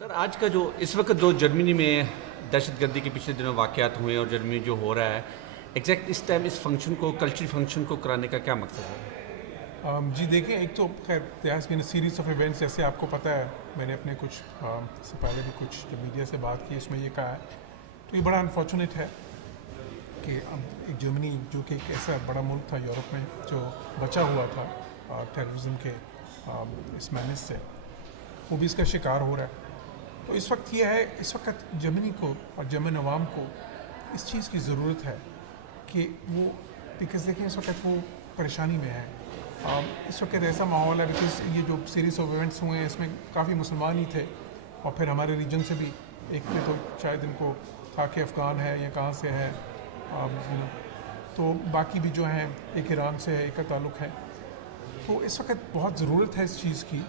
سر آج کا جو اس وقت جو جرمنی میں دہشت گردی کے پچھلے دنوں واقعات ہوئے ہیں اور جرمنی جو ہو رہا ہے ایگزیکٹ اس ٹائم اس فنکشن کو کلچرل فنکشن کو کرانے کا کیا مقصد ہے؟ جی دیکھیں، ایک تو خیر دیاس میں سیریز آف ایونٹس، جیسے آپ کو پتہ ہے میں نے اپنے کچھ سے پہلے بھی کچھ جو میڈیا سے بات کی اس میں یہ کہا ہے، تو یہ بڑا انفارچونیٹ ہے کہ ایک جرمنی جو کہ ایک ایسا بڑا ملک تھا یورپ میں جو بچا ہوا تھا ٹیررزم کے اس مینس سے، وہ بھی اس کا شکار ہو رہا ہے. تو اس وقت یہ ہے، اس وقت جرمنی کو اور جرمن عوام کو اس چیز کی ضرورت ہے کہ وہ بیکاز دیکھیں اس وقت وہ پریشانی میں ہے. اس وقت ایسا ماحول ہے بیکاز یہ جو سیریز آف ایونٹس ہوئے ہیں اس میں کافی مسلمان ہی تھے، اور پھر ہمارے ریجن سے بھی ایک میں تو شاید ان کو تھا کہ افغان ہے یا کہاں سے ہے، تو باقی بھی جو ہیں ایک ایران سے ہے، ایک کا تعلق ہے. تو اس وقت بہت ضرورت ہے اس چیز کی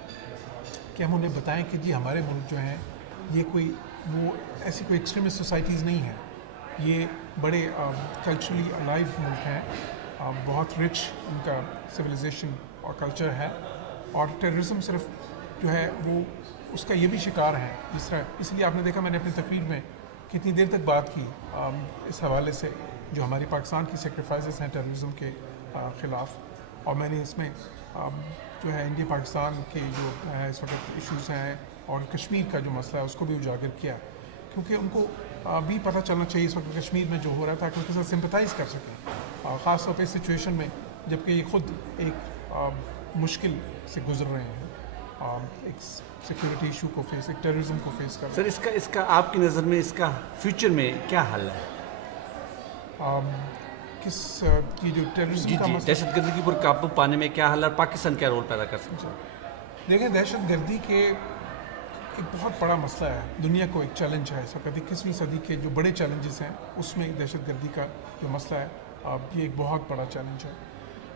کہ ہم انہیں بتائیں کہ جی ہمارے ملک جو ہیں یہ کوئی وہ ایسی کوئی ایکسٹریمسٹ سوسائٹیز نہیں ہیں، یہ بڑے کلچرلی الائیو ملک ہیں، بہت رچ ان کا سویلائزیشن اور کلچر ہے، اور ٹیررزم صرف جو ہے وہ اس کا یہ بھی شکار ہے. جس طرح اس لیے آپ نے دیکھا میں نے اپنی تقریر میں کتنی دیر تک بات کی اس حوالے سے جو ہماری پاکستان کی سیکریفائسز ہیں ٹیررزم کے خلاف، اور میں نے اس میں جو ہے انڈیا پاکستان کے جو ہے اس وقت ایشوز ہیں اور کشمیر کا جو مسئلہ ہے اس کو بھی اجاگر کیا، کیونکہ ان کو بھی پتہ چلنا چاہیے اس وقت کشمیر میں جو ہو رہا تھا کہ ان کے ساتھ سمپتھائز کر سکیں، خاص طور پہ اس سچویشن میں جب کہ یہ خود ایک مشکل سے گزر رہے ہیں، ایک سیکورٹی ایشو کو فیس، ایک ٹیررزم کو فیس کر رہے ہیں. سر اس کا آپ کی نظر میں اس کا فیوچر میں کیا حل ہے؟ کس کی جو ٹیررزم جی کا جی مسئلہ، دہشت گردی کی پر قابو پانے میں کیا حل ہے اور پاکستان کیا رول پیدا کر سکتا ہے؟ دیکھیں دہشت گردی کے ایک بہت بڑا مسئلہ ہے، دنیا کو ایک چیلنج ہے اس وقت 21ویں صدی کے جو بڑے چیلنجز ہیں اس میں دہشت گردی کا جو مسئلہ ہے یہ ایک بہت بڑا چیلنج ہے.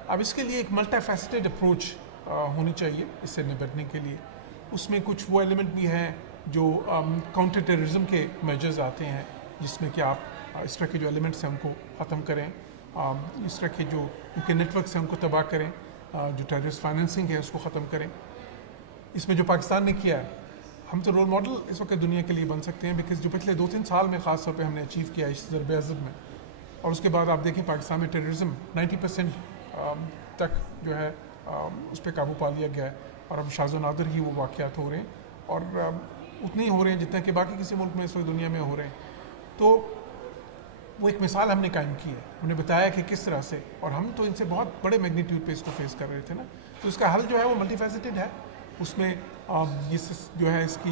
اب اس کے لیے ایک ملٹی فیسٹڈ اپروچ ہونی چاہیے اس سے نپٹنے کے لیے. اس میں کچھ وہ ایلیمنٹ بھی ہیں جو کاؤنٹر ٹیررزم کے میجرز آتے ہیں، جس میں کہ آپ اس طرح کے جو ایلیمنٹس ہیں ان کو ختم کریں، اس طرح کے جو ان کے نیٹ ورکس ہیں ان کو تباہ کریں، جو ٹیررسٹ فائننسنگ ہے اس کو ختم کریں. اس میں جو پاکستان نے کیا ہے، ہم تو رول ماڈل اس وقت دنیا کے لیے بن سکتے ہیں، بیکاز جو پچھلے 2-3 سال میں خاص طور پہ ہم نے اچیو کیا اس ضرب عضب میں، اور اس کے بعد آپ دیکھیں پاکستان میں ٹیررزم 90% تک جو ہے اس پہ قابو پا لیا گیا ہے، اور اب شاذ و نادر ہی وہ واقعات ہو رہے ہیں، اور اتنے ہی ہو رہے ہیں جتنا کہ باقی کسی ملک میں اس وقت دنیا میں ہو رہے ہیں. تو وہ ایک مثال ہم نے قائم کی ہے، ہم نے بتایا کہ کس طرح سے، اور ہم تو ان سے بہت بڑے میگنیٹیوڈ پہ اس کو فیس کر رہے تھے نا. تو اس کا حل جو ہے وہ ملٹی فیسٹڈ ہے. اس میں یہ جو ہے اس کی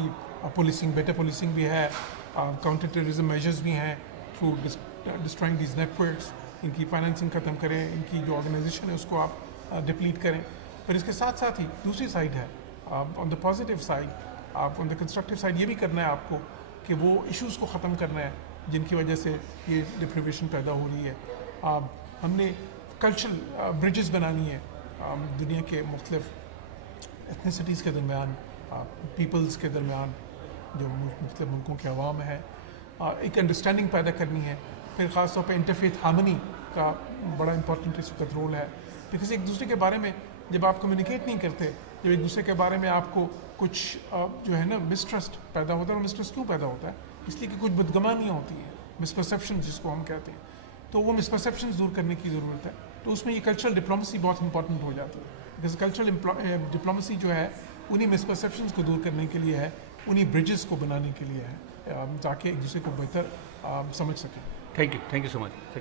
پولیسنگ، بیٹر پولیسنگ بھی ہے، کاؤنٹر ٹیررزم میجرز بھی ہیں through destroying these networks, ان کی فائننسنگ ختم کریں، ان کی جو آرگنائزیشن ہے اس کو آپ ڈپلیٹ کریں. پھر اس کے ساتھ ساتھ ہی دوسری سائڈ ہے، on the positive side, on the constructive side یہ بھی کرنا ہے آپ کو کہ وہ ایشوز کو ختم کرنا ہے جن کی وجہ سے یہ ڈپریویشن پیدا ہو رہی ہے. ہم نے کلچرل برجز بنانی ہے دنیا کے مختلف ایتھنیسٹیز کے درمیان، پیپلز کے درمیان، جو مختلف ملکوں کے عوام ہے، ایک انڈرسٹینڈنگ پیدا کرنی ہے. پھر خاص طور پہ انٹرفیتھ ہارمنی کا بڑا امپورٹنٹ اس وقت رول ہے، بیکاز ایک دوسرے کے بارے میں جب آپ کمیونیکیٹ نہیں کرتے، جب ایک دوسرے کے بارے میں آپ کو کچھ جو ہے نا مسٹرسٹ پیدا ہوتا ہے، اور مسٹرسٹ کیوں پیدا ہوتا ہے؟ اس لیے کہ کچھ بدگمانیاں ہوتی ہیں، مسپرسیپشن جس کو ہم کہتے ہیں. تو وہ مسپرسیپشنز دور کرنے کی ضرورت ہے. تو اس میں یہ کلچرل ڈپلومسی بہت امپورٹنٹ ہو جاتی ہے، بیکاز کلچرل ڈپلومسی جو ہے انہی مسپرسیپشنز کو دور کرنے کے لیے ہے، انہی برجز کو بنانے کے لیے ہے، تاکہ ایک دوسرے کو بہتر سمجھ سکیں. Thank you so much.